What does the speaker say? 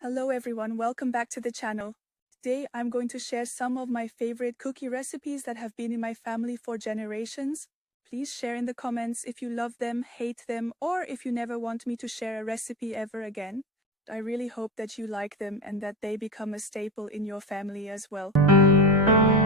Hello everyone, welcome back to the channel. Today I'm going to share some of my favorite cookie recipes that have been in my family for generations. Please share in the comments if you love them, hate them, or if you never want me to share a recipe ever again. I really hope that you like them and that they become a staple in your family as well.